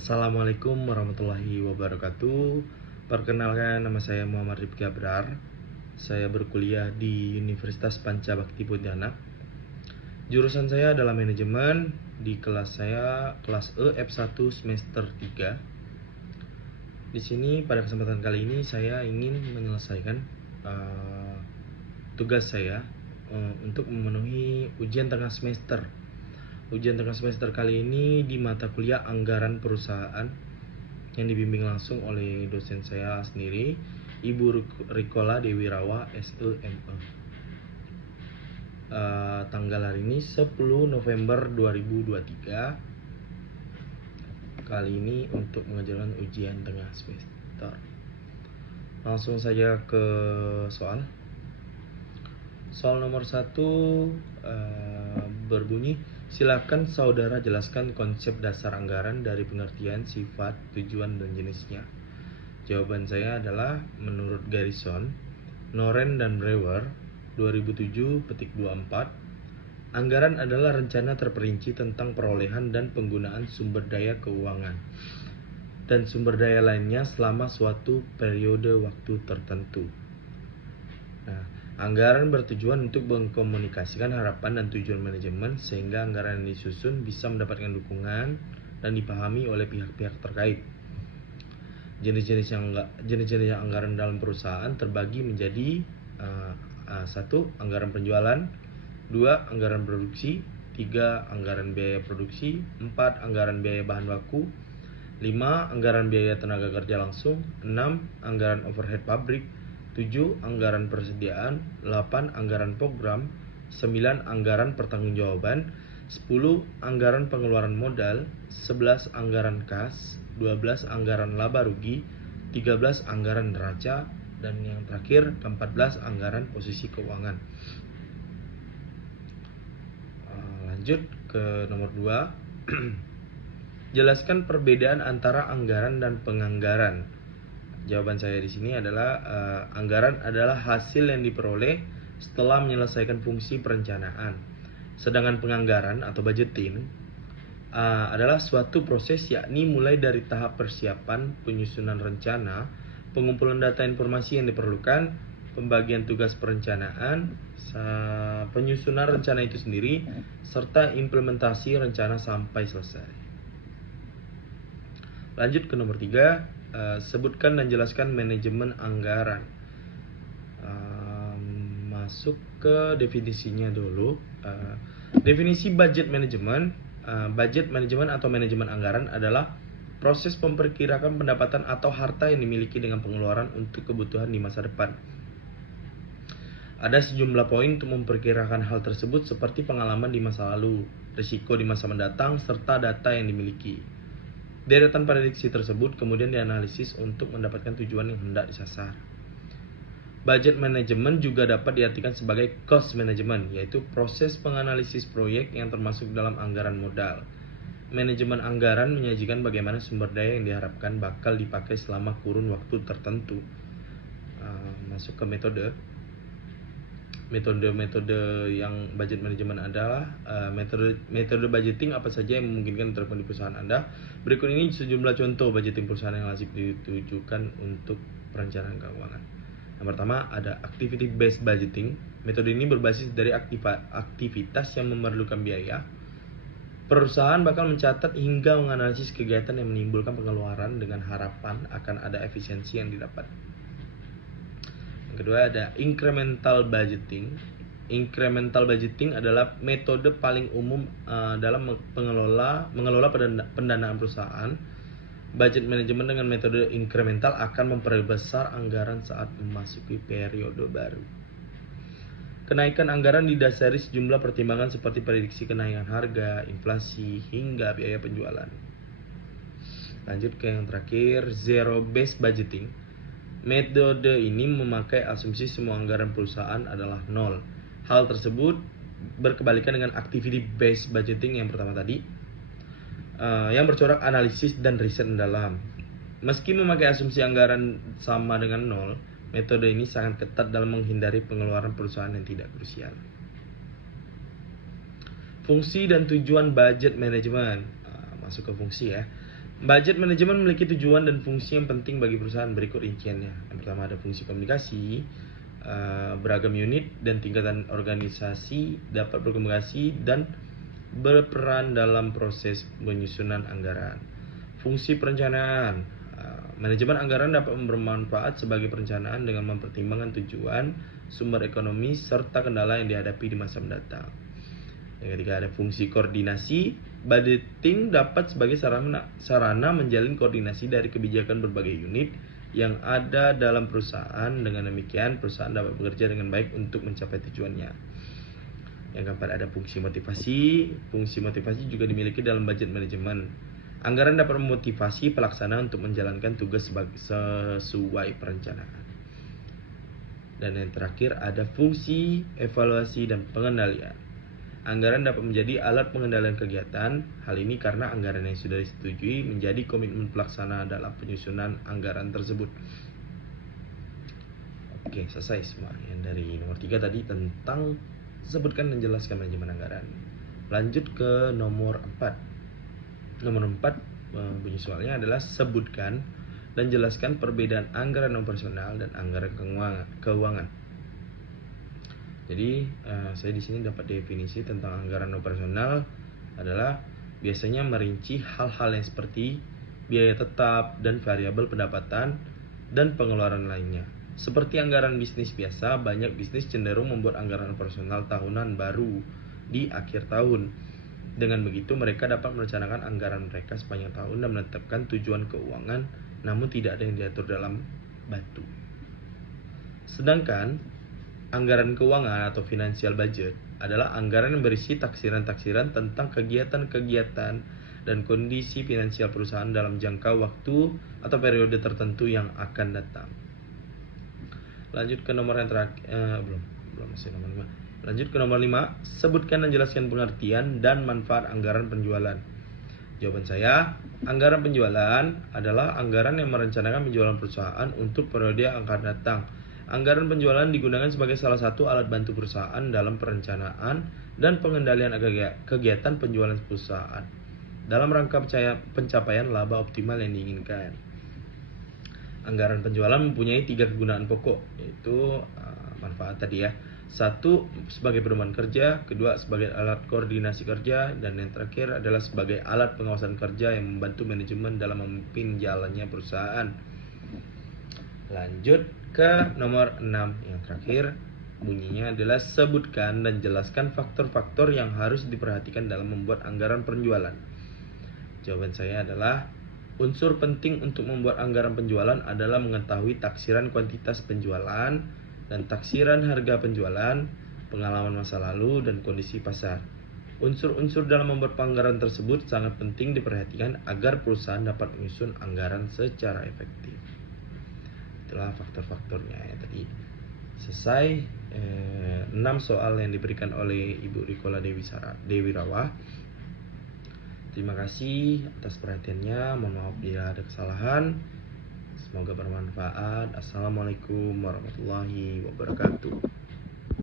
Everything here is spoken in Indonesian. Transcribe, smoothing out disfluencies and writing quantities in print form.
Assalamualaikum warahmatullahi wabarakatuh. Perkenalkan, nama saya Muhammad Rifki Abrar. Saya berkuliah di Universitas Pancabakti Pontianak. Jurusan saya adalah manajemen. Di kelas saya kelas E F1 semester 3. Di sini pada kesempatan kali ini saya ingin menyelesaikan tugas saya untuk memenuhi ujian tengah semester. Ujian tengah semester kali ini di mata kuliah Anggaran Perusahaan yang dibimbing langsung oleh dosen saya sendiri, Ibu Rikola Dewi Rawa, SEME. Tanggal hari ini 10 November 2023. Kali ini untuk mengajarkan ujian tengah semester. Langsung saja ke soal. Soal nomor 1 berbunyi, silakan saudara jelaskan konsep dasar anggaran dari pengertian, sifat, tujuan, dan jenisnya. Jawaban saya adalah menurut Garrison, Noren, dan Brewer 2007 petik 24, anggaran adalah rencana terperinci tentang perolehan dan penggunaan sumber daya keuangan dan sumber daya lainnya selama suatu periode waktu tertentu. Anggaran bertujuan untuk mengkomunikasikan harapan dan tujuan manajemen sehingga anggaran yang disusun bisa mendapatkan dukungan dan dipahami oleh pihak-pihak terkait. Jenis-jenis anggaran dalam perusahaan terbagi menjadi 1. Anggaran penjualan, 2. Anggaran produksi, 3. Anggaran biaya produksi, 4. Anggaran biaya bahan baku, 5. Anggaran biaya tenaga kerja langsung, 6. Anggaran overhead pabrik, 7. Anggaran persediaan, 8. Anggaran program, 9. Anggaran pertanggungjawaban, 10. Anggaran pengeluaran modal, 11. Anggaran kas, 12. Anggaran laba rugi, 13. Anggaran neraca, dan yang terakhir 14. Anggaran posisi keuangan. Lanjut ke nomor 2. Jelaskan perbedaan antara anggaran dan penganggaran. Jawaban saya di sini adalah anggaran adalah hasil yang diperoleh setelah menyelesaikan fungsi perencanaan. Sedangkan penganggaran atau budgeting adalah suatu proses, yakni mulai dari tahap persiapan, penyusunan rencana, pengumpulan data informasi yang diperlukan, pembagian tugas perencanaan, penyusunan rencana itu sendiri, serta implementasi rencana sampai selesai. Lanjut ke nomor 3. Sebutkan dan jelaskan manajemen anggaran. Masuk ke definisinya dulu. Definisi budget manajemen. Budget manajemen atau manajemen anggaran adalah proses memperkirakan pendapatan atau harta yang dimiliki dengan pengeluaran untuk kebutuhan di masa depan. Ada sejumlah poin untuk memperkirakan hal tersebut, seperti pengalaman di masa lalu, risiko di masa mendatang, serta data yang dimiliki. Deretan prediksi tersebut kemudian dianalisis untuk mendapatkan tujuan yang hendak disasar. Budget management juga dapat diartikan sebagai cost management, yaitu proses penganalisis proyek yang termasuk dalam anggaran modal. Manajemen anggaran menyajikan bagaimana sumber daya yang diharapkan bakal dipakai selama kurun waktu tertentu. Masuk ke metode yang budget management adalah metode budgeting apa saja yang memungkinkan diterapkan di perusahaan Anda. Berikut ini sejumlah contoh budgeting perusahaan yang lazim ditujukan untuk perencanaan keuangan. Yang pertama ada activity based budgeting. Metode ini berbasis dari aktivitas yang memerlukan biaya. Perusahaan bakal mencatat hingga menganalisis kegiatan yang menimbulkan pengeluaran dengan harapan akan ada efisiensi yang didapat. Yang kedua ada incremental budgeting. Incremental budgeting adalah metode paling umum dalam mengelola pendanaan perusahaan. Budget manajemen dengan metode incremental akan memperbesar anggaran saat memasuki periode baru. Kenaikan anggaran didasari sejumlah pertimbangan seperti prediksi kenaikan harga, inflasi, hingga biaya penjualan. Lanjut ke yang terakhir, zero based budgeting. Metode ini memakai asumsi semua anggaran perusahaan adalah nol. Hal tersebut berkebalikan dengan activity based budgeting yang pertama tadi, yang bercorak analisis dan riset mendalam. Meski memakai asumsi anggaran sama dengan nol, metode ini sangat ketat dalam menghindari pengeluaran perusahaan yang tidak krusial. Fungsi dan tujuan budget management. masuk ke fungsi ya. Budget manajemen memiliki tujuan dan fungsi yang penting bagi perusahaan. Berikut rinciannya. Yang pertama ada fungsi komunikasi, beragam unit dan tingkatan organisasi dapat berkomunikasi dan berperan dalam proses penyusunan anggaran. Fungsi perencanaan, manajemen anggaran dapat bermanfaat sebagai perencanaan dengan mempertimbangkan tujuan, sumber ekonomi, serta kendala yang dihadapi di masa mendatang. Yang ketiga ada fungsi koordinasi. Budgeting dapat sebagai sarana menjalin koordinasi dari kebijakan berbagai unit yang ada dalam perusahaan. Dengan demikian, perusahaan dapat bekerja dengan baik untuk mencapai tujuannya. Yang keempat ada fungsi motivasi. Fungsi motivasi juga dimiliki dalam budget manajemen. Anggaran dapat memotivasi pelaksana untuk menjalankan tugas sesuai perencanaan. Dan yang terakhir ada fungsi evaluasi dan pengendalian. Anggaran dapat menjadi alat pengendalian kegiatan. Hal ini karena anggaran yang sudah disetujui menjadi komitmen pelaksana dalam penyusunan anggaran tersebut. Oke, selesai semua. Yang dari nomor 3 tadi tentang sebutkan dan jelaskan manajemen anggaran. Lanjut ke nomor 4. Nomor 4 bunyi soalnya adalah sebutkan dan jelaskan perbedaan anggaran operasional dan anggaran keuangan. Jadi saya di sini dapat definisi tentang anggaran operasional adalah biasanya merinci hal-hal yang seperti biaya tetap dan variabel pendapatan dan pengeluaran lainnya. Seperti anggaran bisnis biasa, banyak bisnis cenderung membuat anggaran operasional tahunan baru di akhir tahun. Dengan begitu mereka dapat merencanakan anggaran mereka sepanjang tahun dan menetapkan tujuan keuangan, namun tidak ada yang diatur dalam batu. Sedangkan anggaran keuangan atau financial budget adalah anggaran yang berisi taksiran-taksiran tentang kegiatan-kegiatan dan kondisi finansial perusahaan dalam jangka waktu atau periode tertentu yang akan datang. Lanjut ke nomor yang terakhir, masih nomor 5. Lanjut ke nomor 5, sebutkan dan jelaskan pengertian dan manfaat anggaran penjualan. Jawaban saya, anggaran penjualan adalah anggaran yang merencanakan penjualan perusahaan untuk periode yang akan datang. Anggaran penjualan digunakan sebagai salah satu alat bantu perusahaan dalam perencanaan dan pengendalian kegiatan penjualan perusahaan dalam rangka pencapaian laba optimal yang diinginkan. Anggaran penjualan mempunyai 3 kegunaan pokok, yaitu manfaat tadi ya. 1 sebagai pedoman kerja, kedua sebagai alat koordinasi kerja, dan yang terakhir adalah sebagai alat pengawasan kerja yang membantu manajemen dalam memimpin jalannya perusahaan. Lanjut ke nomor 6 yang terakhir, bunyinya adalah sebutkan dan jelaskan faktor-faktor yang harus diperhatikan dalam membuat anggaran penjualan. Jawaban saya adalah unsur penting untuk membuat anggaran penjualan adalah mengetahui taksiran kuantitas penjualan dan taksiran harga penjualan, pengalaman masa lalu, dan kondisi pasar. Unsur-unsur dalam membuat anggaran tersebut sangat penting diperhatikan agar perusahaan dapat menyusun anggaran secara efektif. Itulah faktor-faktornya ya tadi. Selesai 6 soal yang diberikan oleh Ibu Rikola Dewi Rawah. Terima kasih atas perhatiannya. Mohon maaf bila ada kesalahan. Semoga bermanfaat. Assalamualaikum warahmatullahi wabarakatuh.